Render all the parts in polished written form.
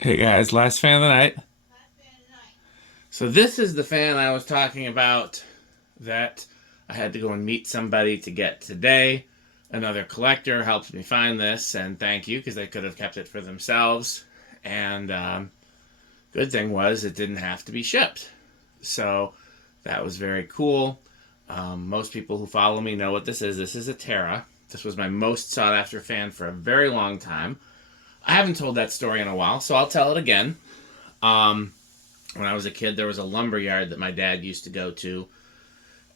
Hey guys, last fan of the night. So this is the fan I was talking about that I had to go and meet somebody to get today. Another collector helped me find this, and thank you because they could have kept it for themselves. And good thing was it didn't have to be shipped, so that was very cool. Most people who follow me know what this is. This is a Tera. This was my most sought after fan for a very long time. I haven't told that story in a while, so I'll tell it again. Um, when I was a kid, there was a lumber yard that my dad used to go to,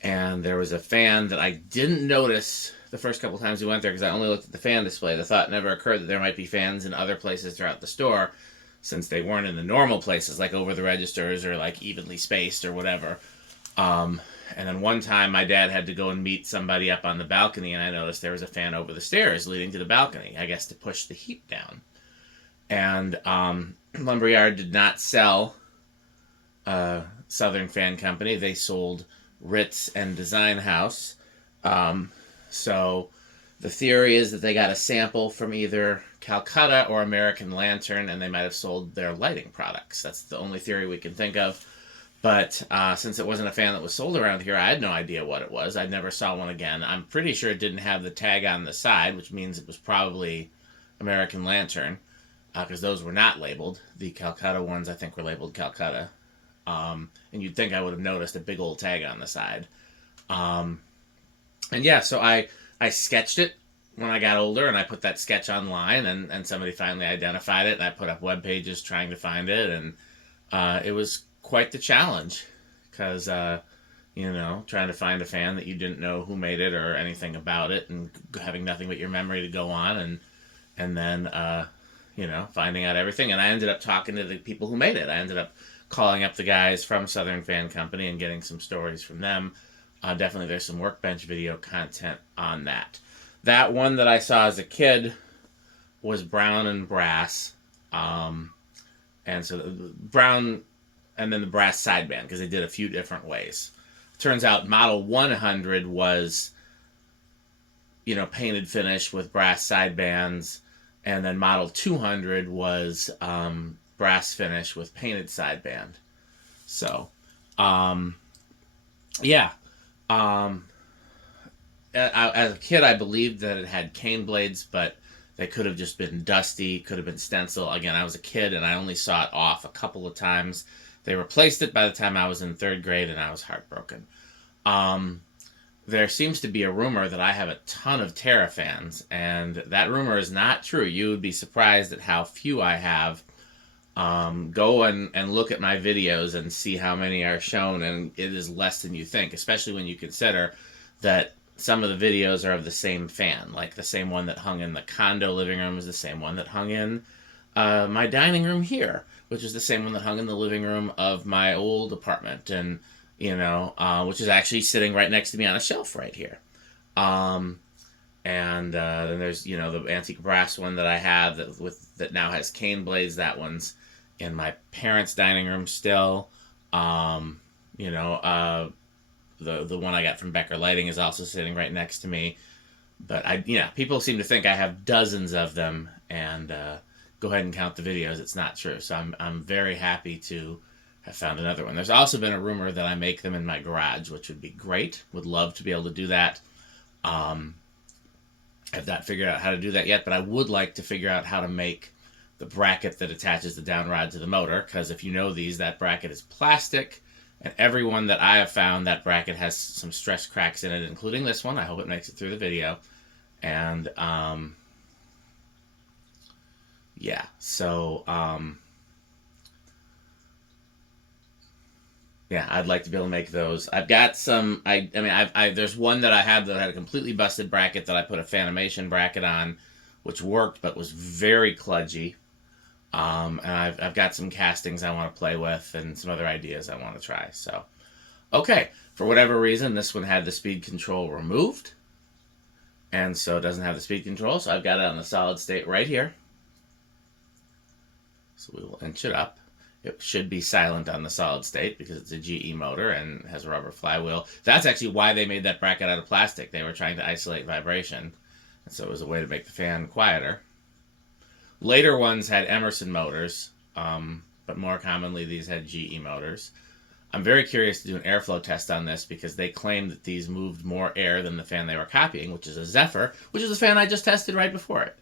and there was a fan that I didn't notice the first couple times we went there because I only looked at the fan display. The thought never occurred that there might be fans in other places throughout the store, since they weren't in the normal places like over the registers or like evenly spaced or whatever. Um, and then one time my dad had to go and meet somebody up on the balcony, and I noticed there was a fan over the stairs leading to the balcony, I guess to push the heat down. And Lumberyard did not sell Southern Fan Company. They sold Ritz and Design House. Um, so the theory is that they got a sample from either Calcutta or American Lantern, and they might have sold their lighting products. That's the only theory we can think of. But since it wasn't a fan that was sold around here, I had no idea what it was. I never saw one again. I'm pretty sure it didn't have the tag on the side, which means it was probably American Lantern, because those were not labeled. The Calcutta ones, I think, were labeled Calcutta. And you'd think I would have noticed a big old tag on the side. Um, and yeah, so I sketched it when I got older, and I put that sketch online, and somebody finally identified it, and I put up web pages trying to find it, and it was quite the challenge because trying to find a fan that you didn't know who made it or anything about it, and having nothing but your memory to go on, and then finding out everything. And I ended up talking to the people who made it. I ended up calling up the guys from Southern Fan Company and getting some stories from them. Definitely, there's some workbench video content on that. That one that I saw as a kid was brown and brass, and so the brown, and then the brass sideband because they did a few different ways. Turns out Model 100 was painted finish with brass sidebands, and then Model 200 was brass finish with painted sideband. So, um, yeah. Um, as a kid, I believed that it had cane blades, but they could have just been dusty, could have been stencil. Again, I was a kid and I only saw it off a couple of times. They replaced it by the time I was in third grade, and I was heartbroken. Um, there seems to be a rumor that I have a ton of Tera fans, and that rumor is not true. You would be surprised at how few I have. Go and look at my videos and see how many are shown, and it is less than you think, especially when you consider that some of the videos are of the same fan. Like the same one that hung in the condo living room is the same one that hung in my dining room here, which is the same one that hung in the living room of my old apartment, and which is actually sitting right next to me on a shelf right here. Um, and then there's the antique brass one that I have that now has cane blades. That one's in my parents' dining room still. Um, you know, the one I got from Becker Lighting is also sitting right next to me. But people seem to think I have dozens of them, and go ahead and count the videos. It's not true. So I'm very happy to have found another one. There's also been a rumor that I make them in my garage, which would be great. Would love to be able to do that. Um, I've not figured out how to do that yet, but I would like to figure out how to make the bracket that attaches the down rod to the motor, because if you know these, that bracket is plastic, and every one that I have found, that bracket has some stress cracks in it, including this one. I hope it makes it through the video. And yeah, so yeah, I'd like to be able to make those. I've got some. There's one that I had that had a completely busted bracket that I put a Fanimation bracket on, which worked but was very kludgy. And I've got some castings I want to play with and some other ideas I want to try. So, okay, for whatever reason, this one had the speed control removed, and so it doesn't have the speed control. So I've got it on the solid state right here. So we will inch it up. It should be silent on the solid state because it's a GE motor and has a rubber flywheel. That's actually why they made that bracket out of plastic. They were trying to isolate vibration, and so it was a way to make the fan quieter. Later ones had Emerson motors, but more commonly these had GE motors. I'm very curious to do an airflow test on this because they claim that these moved more air than the fan they were copying, which is a Zephyr, which is the fan I just tested right before it.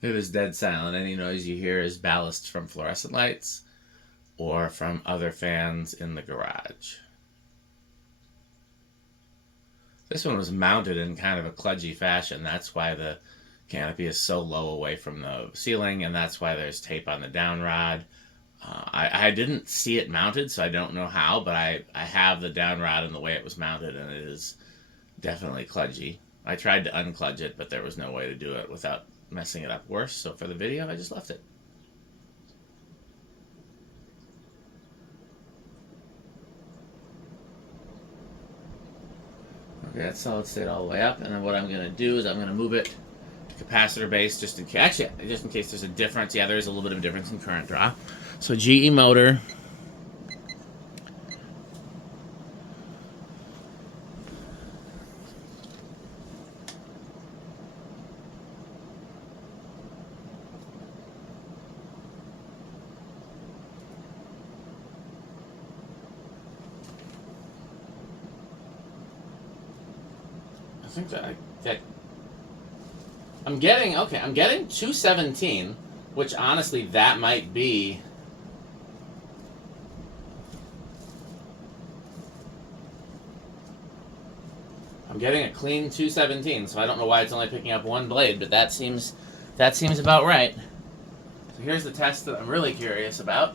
It is dead silent. Any noise you hear is ballast from fluorescent lights or from other fans in the garage. This one was mounted in kind of a kludgy fashion. That's why the canopy is so low away from the ceiling, and that's why there's tape on the down rod. I didn't see it mounted, so I don't know how, but I have the down rod and the way it was mounted, and it is definitely kludgy. I tried to unkludge it, but there was no way to do it without messing it up worse, so for the video, I just left it. Okay, that's solid state all the way up, and then what I'm going to do is I'm going to move it to capacitor base just in case. Actually, just in case there's a difference. Yeah, there's a little bit of difference in current draw. So GE motor. I think that I'm getting 217, which honestly that might be I'm getting a clean 217, so I don't know why it's only picking up one blade, but that seems about right. So here's the test that I'm really curious about.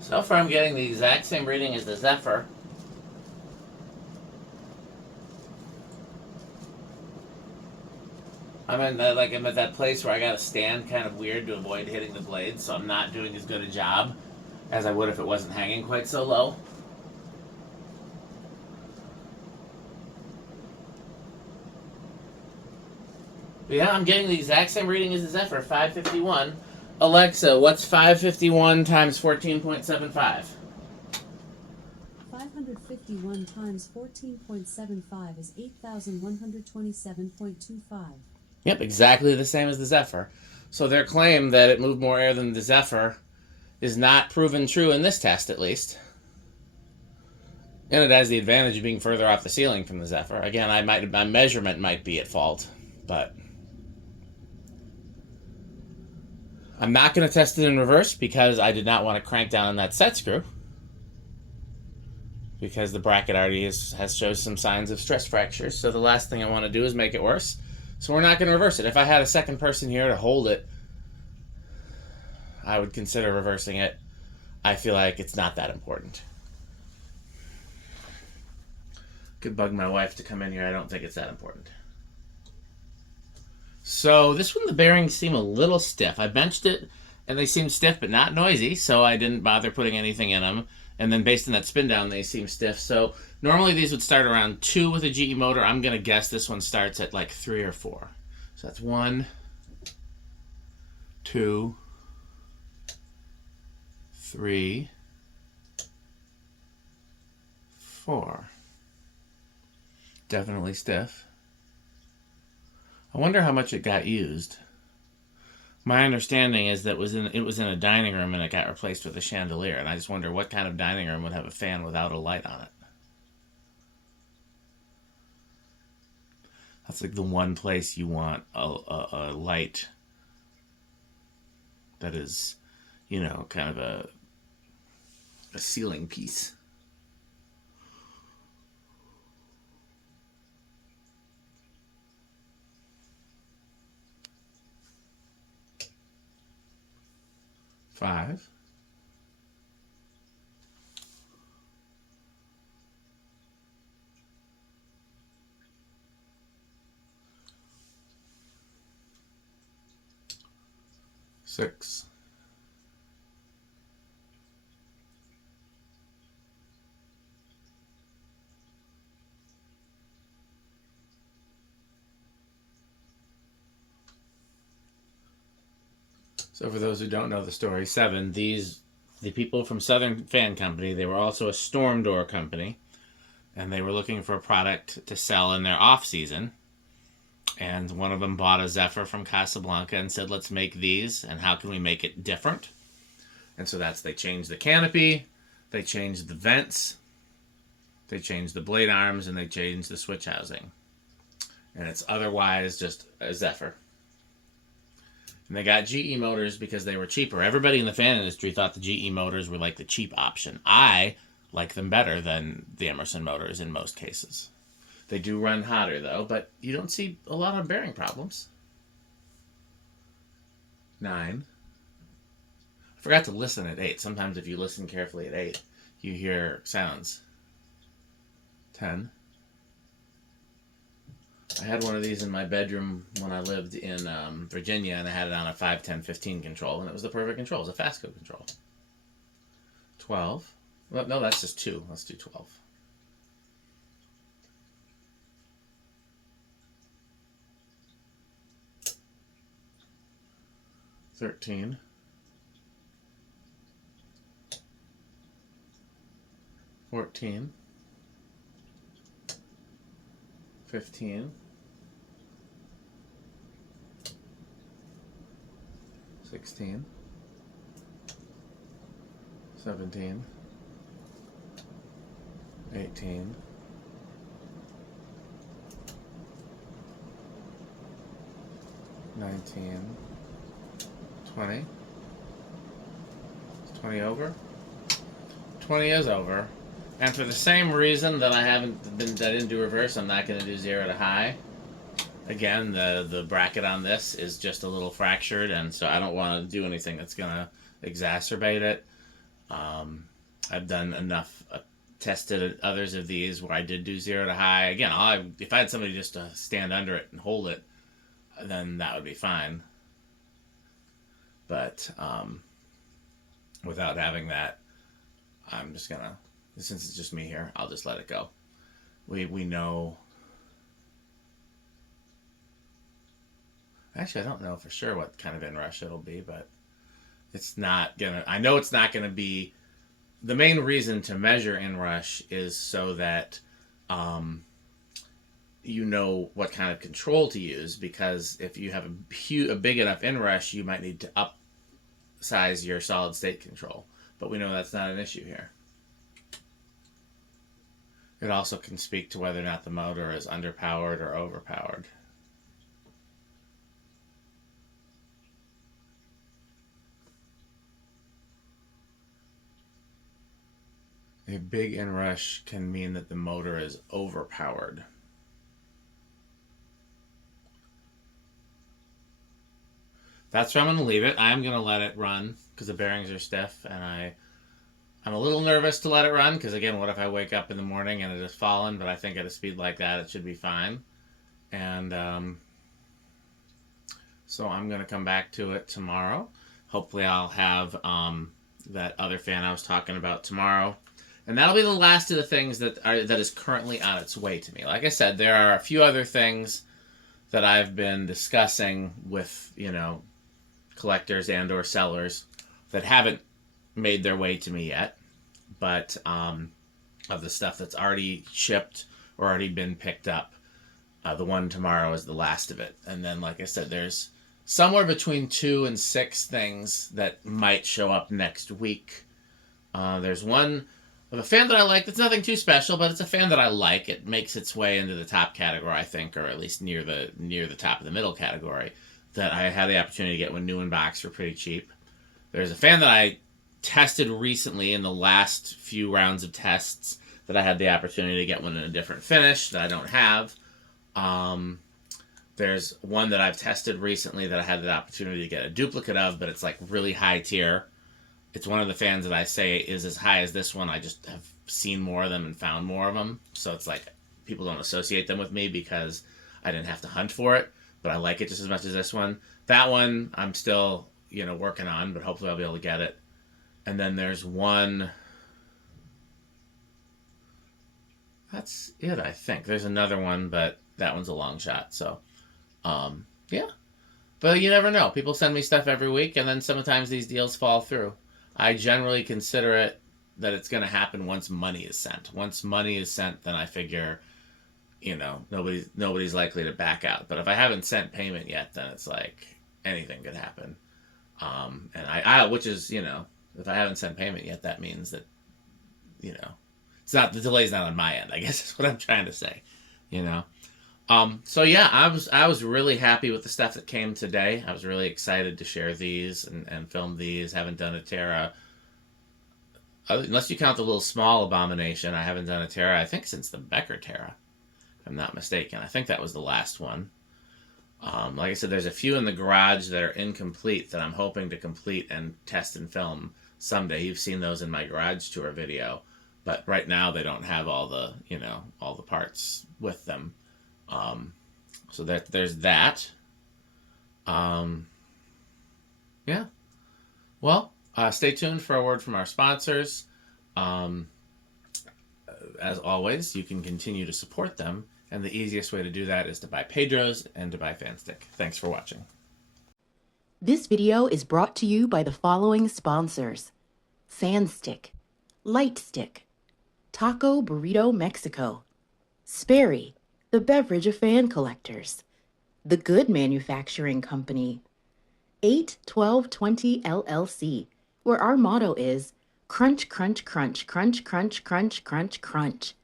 So far I'm getting the exact same reading as the Zephyr. I'm at that place where I gotta stand kind of weird to avoid hitting the blade, so I'm not doing as good a job as I would if it wasn't hanging quite so low. But yeah, I'm getting the exact same reading as the Zephyr, 551. Alexa, what's 551 times 14.75? 551 times 14.75 is 8,127.25. Yep, exactly the same as the Zephyr. So their claim that it moved more air than the Zephyr is not proven true in this test, at least. And it has the advantage of being further off the ceiling from the Zephyr. Again, my measurement might be at fault, but I'm not going to test it in reverse because I did not want to crank down on that set screw, because the bracket already has shows some signs of stress fractures. So the last thing I want to do is make it worse. So we're not going to reverse it. If I had a second person here to hold it, I would consider reversing it. I feel like it's not that important. Could bug my wife to come in here. I don't think it's that important. So this one, the bearings seem a little stiff. I benched it, and they seem stiff but not noisy, so I didn't bother putting anything in them. And then based on that spin down, they seem stiff. So normally these would start around 2 with a GE motor. I'm going to guess this one starts at like 3 or 4. So that's 1, 2, 3, 4. Definitely stiff. I wonder how much it got used. My understanding is that it was in a dining room and it got replaced with a chandelier, and I just wonder what kind of dining room would have a fan without a light on it. That's like the one place you want a light that is, kind of a ceiling piece. Five. 6. So for those who don't know the story, 7, the people from Southern Fan Company, they were also a storm door company, and they were looking for a product to sell in their off season. And one of them bought a Zephyr from Casablanca and said, let's make these, and how can we make it different? And so they changed the canopy, they changed the vents, they changed the blade arms, and they changed the switch housing. And it's otherwise just a Zephyr. And they got GE motors because they were cheaper. Everybody in the fan industry thought the GE motors were like the cheap option. I like them better than the Emerson motors in most cases. They do run hotter, though, but you don't see a lot of bearing problems. 9. I forgot to listen at 8. Sometimes if you listen carefully at 8, you hear sounds. 10. I had one of these in my bedroom when I lived in Virginia, and I had it on a 5, 10, 15 control, and it was the perfect control. It was a Fastco control. 12. Well, no, that's just 2. Let's do 12. 13. 14. 15. 16. 17. 18. 19. 20. Is 20 over? 20 is over. And for the same reason that I didn't do reverse, I'm not going to do 0 to high. Again, the bracket on this is just a little fractured, and so I don't want to do anything that's going to exacerbate it. I've done enough, tested others of these where I did do 0 to high. Again, if I had somebody just to stand under it and hold it, then that would be fine. But without having that, I'm just gonna, since it's just me here, I'll just let it go. We know. Actually, I don't know for sure what kind of Inrush it'll be, but it's not gonna. I know it's not gonna be. The main reason to measure Inrush is so that you know what kind of control to use, because if you have a big enough Inrush, you might need to upsize your solid state control. But we know that's not an issue here. It also can speak to whether or not the motor is underpowered or overpowered. A big inrush can mean that the motor is overpowered. That's where I'm going to leave it. I'm going to let it run because the bearings are stiff, and I'm a little nervous to let it run because, again, what if I wake up in the morning and it has fallen? But I think at a speed like that, it should be fine. And so I'm going to come back to it tomorrow. Hopefully I'll have that other fan I was talking about tomorrow. And that'll be the last of the things that is currently on its way to me. Like I said, there are a few other things that I've been discussing with, collectors and or sellers that haven't made their way to me yet. But of the stuff that's already shipped or already been picked up, the one tomorrow is the last of it. And then, like I said, there's somewhere between 2 and 6 things that might show up next week. There's one of a fan that I like that's nothing too special, but it's a fan that I like. It makes its way into the top category, I think, or at least near the top of the middle category, that I had the opportunity to get when new in box for pretty cheap. There's a fan that I tested recently in the last few rounds of tests that I had the opportunity to get one in a different finish that I don't have. There's one that I've tested recently that I had the opportunity to get a duplicate of, but it's like really high tier. It's one of the fans that I say is as high as this one. I just have seen more of them and found more of them. So it's like people don't associate them with me because I didn't have to hunt for it, but I like it just as much as this one. That one, I'm still, working on, but hopefully I'll be able to get it. And then there's one. That's it, I think. There's another one, but that one's a long shot. So, yeah. But you never know. People send me stuff every week, and then sometimes these deals fall through. I generally consider it that it's going to happen once money is sent. Once money is sent, then I figure, nobody's likely to back out. But if I haven't sent payment yet, then it's like anything could happen. And I which is, if I haven't sent payment yet, that means that, it's not, the delay's not on my end, I guess is what I'm trying to say, So yeah, I was really happy with the stuff that came today. I was really excited to share these and film these. Haven't done a Tera, unless you count the little small abomination. I haven't done a Tera, I think, since the Becker Tera, if I'm not mistaken. I think that was the last one. Like I said, there's a few in the garage that are incomplete that I'm hoping to complete and test and film someday. You've seen those in my garage tour video, but right now they don't have all the, all the parts with them. So that there's that. Yeah. Well, stay tuned for a word from our sponsors. As always, you can continue to support them, and the easiest way to do that is to buy Pedro's and to buy Fanstick. Thanks for watching. This video is brought to you by the following sponsors: Fanstick, Lightstick, Taco Burrito Mexico, Sperry, the beverage of fan collectors, The Good Manufacturing Company, 81220 LLC, where our motto is crunch, crunch, crunch, crunch, crunch, crunch, crunch, crunch.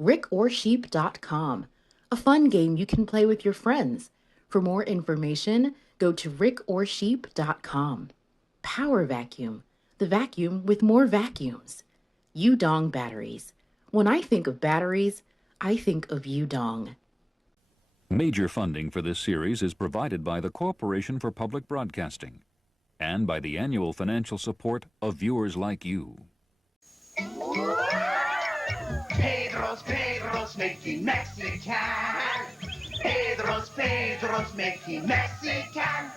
rickorsheep.com, a fun game you can play with your friends. For more information, go to rickorsheep.com. Power Vacuum, the vacuum with more vacuums. Udong Batteries. When I think of batteries, I think of Udong. Major funding for this series is provided by the Corporation for Public Broadcasting and by the annual financial support of viewers like you. Pedro's making Mexican. Pedro's making Mexican.